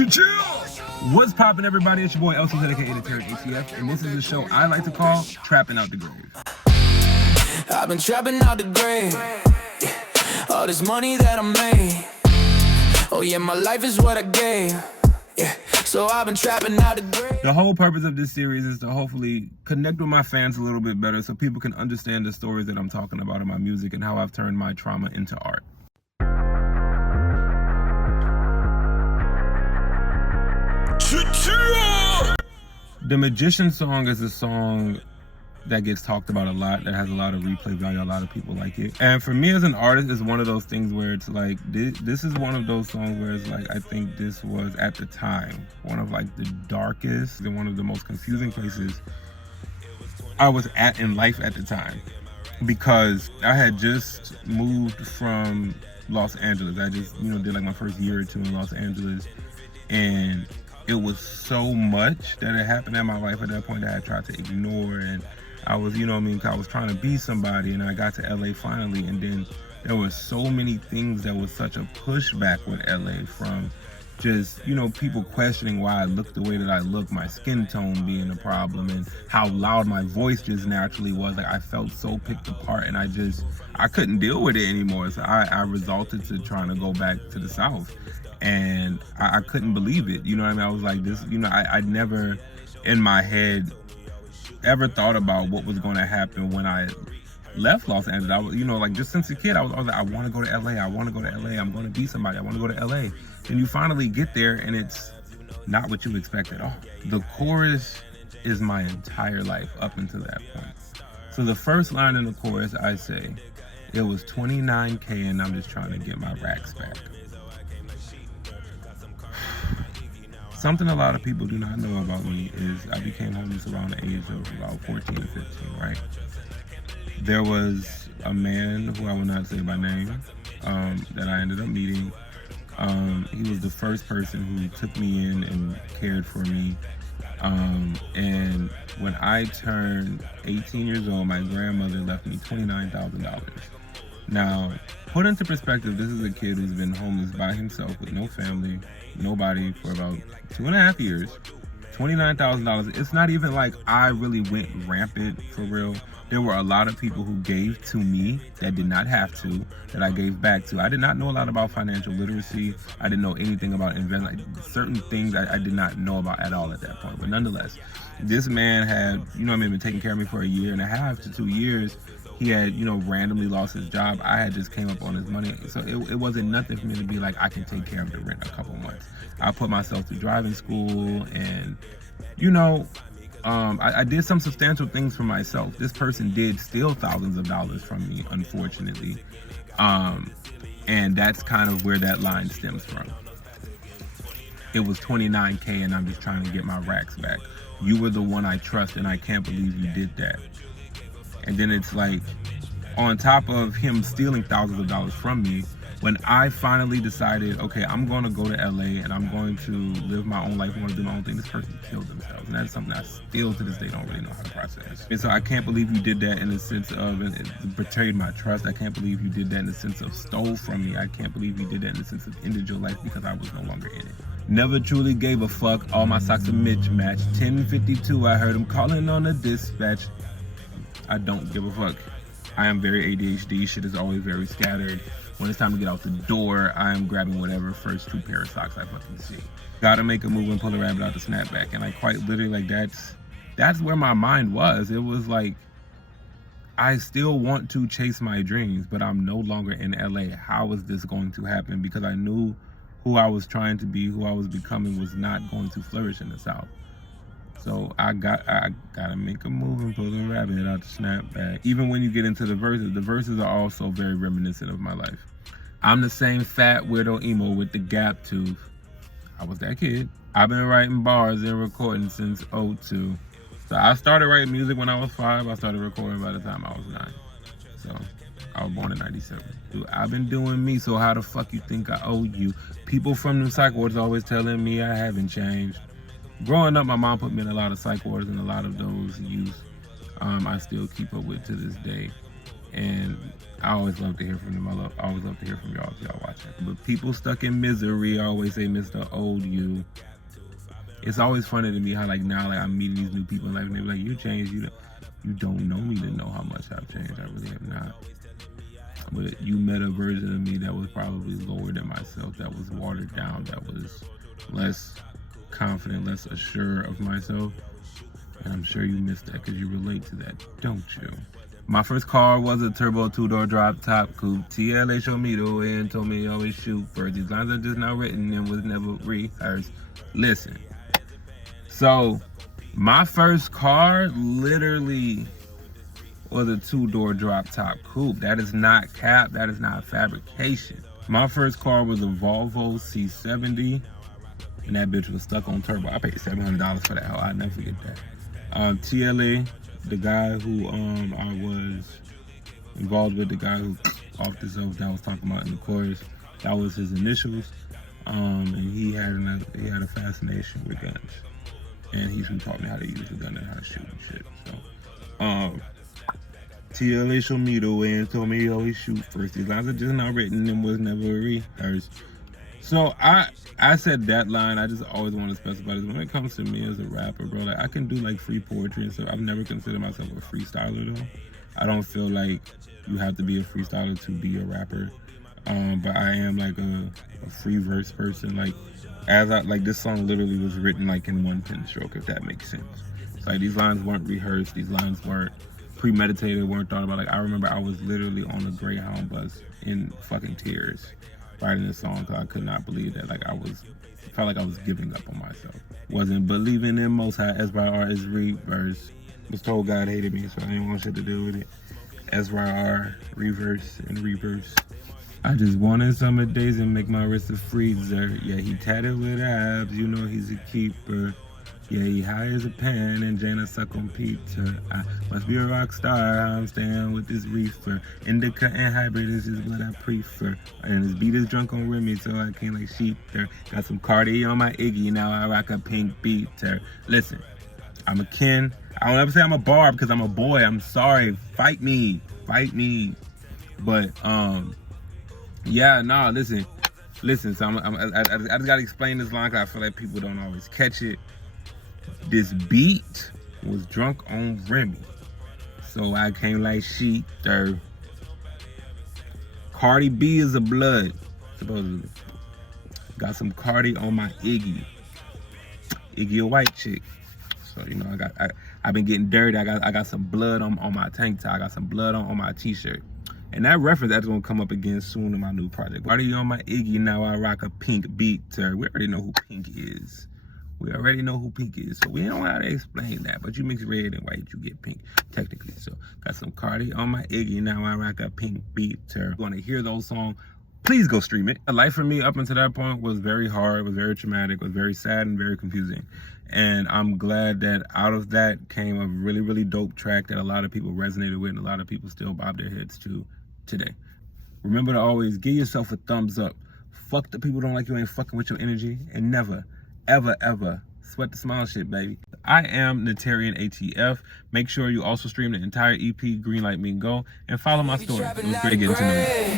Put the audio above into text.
What's poppin', everybody? It's your boy LC, aka the Terran ATF, and this is the show I like to call Trappin' Out the Grave. I've been trapping out the grave. All this money that I made. Oh yeah, my life is what I gave. Yeah, so I've been trapping out the grave. The whole purpose of this series is to hopefully connect with my fans a little bit better so people can understand the stories that I'm talking about in my music and how I've turned my trauma into art. The Magician song is a song that gets talked about a lot, that has a lot of replay value, a lot of people like it. And for me as an artist, it's one of those things where it's like, this is one of those songs where it's like, I think this was at the time, one of like the darkest and one of the most confusing places I was at in life at the time. Because I had just moved from Los Angeles. I just, did like my first year or two in Los Angeles. And it was so much that had happened in my life at that point that I tried to ignore, and I was, I was trying to be somebody, and I got to LA finally, and then there was so many things that was such a pushback with LA from just, people questioning why I looked the way that I look, my skin tone being a problem, and how loud my voice just naturally was. Like, I felt so picked apart, and I couldn't deal with it anymore, so I resulted to trying to go back to the South. And I couldn't believe it. You know what I mean? I was like, this, I never in my head ever thought about what was going to happen when I left Los Angeles. I was, like just since a kid, I was like, I want to go to LA. I want to go to LA. I'm going to be somebody. I want to go to LA. And you finally get there and it's not what you expect at all. The chorus is my entire life up until that point. So the first line in the chorus, I say, it was $29K and I'm just trying to get my racks back. Something a lot of people do not know about me is I became homeless around the age of about 14 or 15, right? There was a man who I will not say by name that I ended up meeting. He was the first person who took me in and cared for me. And when I turned 18 years old, my grandmother left me $29,000. Now, put into perspective, this is a kid who's been homeless by himself with no family, nobody for about 2.5 years. $29,000. It's not even like I really went rampant for real. There were a lot of people who gave to me that did not have to, that I gave back to. I did not know a lot about financial literacy. I didn't know anything about investing. Like, certain things I did not know about at all at that point. But nonetheless, this man had, been taking care of me for 1.5 to 2 years. He had, randomly lost his job. I had just came up on his money. So it wasn't nothing for me to be like, I can take care of the rent a couple months. I put myself through driving school and, I did some substantial things for myself. This person did steal thousands of dollars from me, unfortunately. And that's kind of where that line stems from. It was $29K and I'm just trying to get my racks back. You were the one I trust and I can't believe you did that. And then it's like, on top of him stealing thousands of dollars from me, when I finally decided, okay, I'm going to go to LA and I'm going to live my own life, I'm going to do my own thing, this person killed themselves. And that's something I still to this day don't really know how to process. And so I can't believe you did that in the sense of, it betrayed my trust. I can't believe you did that in the sense of stole from me. I can't believe you did that in the sense of ended your life because I was no longer in it. Never truly gave a fuck. All my socks are mismatched. 10:52, I heard him calling on the dispatch. I don't give a fuck. I am very ADHD. Shit is always very scattered. When it's time to get out the door, I am grabbing whatever first 2 pair of socks I fucking see. Gotta make a move and pull the rabbit out the snapback. And I quite literally, like, that's where my mind was. It was like, I still want to chase my dreams, but I'm no longer in LA. How is this going to happen? Because I knew who I was trying to be, who I was becoming was not going to flourish in the South. So I gotta make a move and pull the rabbit out the snapback. Even when you get into the verses are also very reminiscent of my life. I'm the same fat weirdo emo with the gap tooth. I was that kid. I've been writing bars and recording since '02. So I started writing music when I was 5. I started recording by the time I was 9. So I was born in '97. Dude, I've been doing me, so how the fuck you think I owe you? People from the psych wards always telling me I haven't changed. Growing up, my mom put me in a lot of psych wards, and a lot of those youth I still keep up with to this day. And I always love to hear from them. I always love to hear from y'all if y'all watching. But people stuck in misery always say, Mr. Old You. It's always funny to me how like now like I'm meeting these new people in life and they're like, you changed, you don't know me to know how much I've changed. I really have not. But you met a version of me that was probably lower than myself, that was watered down, that was less confident, less assured of myself. And I'm sure you missed that because you relate to that, don't you? My first car was a turbo 2-door drop top coupe. TLA showed me the way and told me to always shoot first. These lines are just not written and was never rehearsed. Listen. So, my first car literally was a 2-door drop top coupe. That is not cap, that is not fabrication. My first car was a Volvo C70, and that bitch was stuck on turbo. I paid $700 for that hell, I'll never forget that. TLA, the guy who I was involved with, the guy who off the self that I was talking about in the chorus, that was his initials. And he had a fascination with guns. And he's who taught me how to use a gun and how to shoot and shit. So, TLA showed me the way and told me to always shoot first. These lines are just not written and was never rehearsed. So I said that line. I just always want to specify this. When it comes to me as a rapper, bro, like I can do like free poetry and stuff. I've never considered myself a freestyler though. I don't feel like you have to be a freestyler to be a rapper. But I am like a free verse person. Like this song literally was written like in one pen stroke, if that makes sense. It's like these lines weren't rehearsed. These lines weren't premeditated, weren't thought about. Like I remember I was literally on a Greyhound bus in fucking tears writing this song because I could not believe that felt like I was giving up on myself. Wasn't believing in Most High. SYR is reverse. Was told God hated me, so I didn't want shit to do with it. SYR, reverse and reverse. I just wanted summer days and make my wrist a freezer. Yeah, he tatted with abs, you know he's a keeper. Yeah, he high as a pan and Jane, I suck on Peter. I must be a rock star, I'm staying with this reefer. Indica and hybrid, this is what I prefer. And this beat is drunk on Remy, so I can't like sheeter. Got some Cardi on my Iggy, now I rock a pink beater. Listen, I'm a kin. I don't ever say I'm a barb because I'm a boy. I'm sorry, fight me. But, yeah, nah, listen. So I just gotta explain this line because I feel like people don't always catch it. This beat was drunk on Remy, so I can't like sheet or Cardi B is a blood, supposedly. Got some Cardi on my Iggy a white chick. So you know I've been getting dirty. I got some blood on my tank top. I got some blood on my t-shirt. And that reference that's gonna come up again soon in my new project. Cardi on my Iggy, now I rock a pink beater. We already know who Pink is. So we don't have to explain that. But you mix red and white, you get pink, technically. So got some Cardi on my Iggy, now I rock a pink beater. Want to hear those songs? Please go stream it. Life for me up until that point was very hard, was very traumatic, was very sad and very confusing. And I'm glad that out of that came a really, really dope track that a lot of people resonated with and a lot of people still bob their heads to today. Remember to always give yourself a thumbs up. Fuck the people who don't like you, ain't fucking with your energy. And never, ever sweat the small shit, baby. I am Natarian ATF. Make sure you also stream the entire EP, Greenlight Me Go, and follow my story. It was great getting to know you.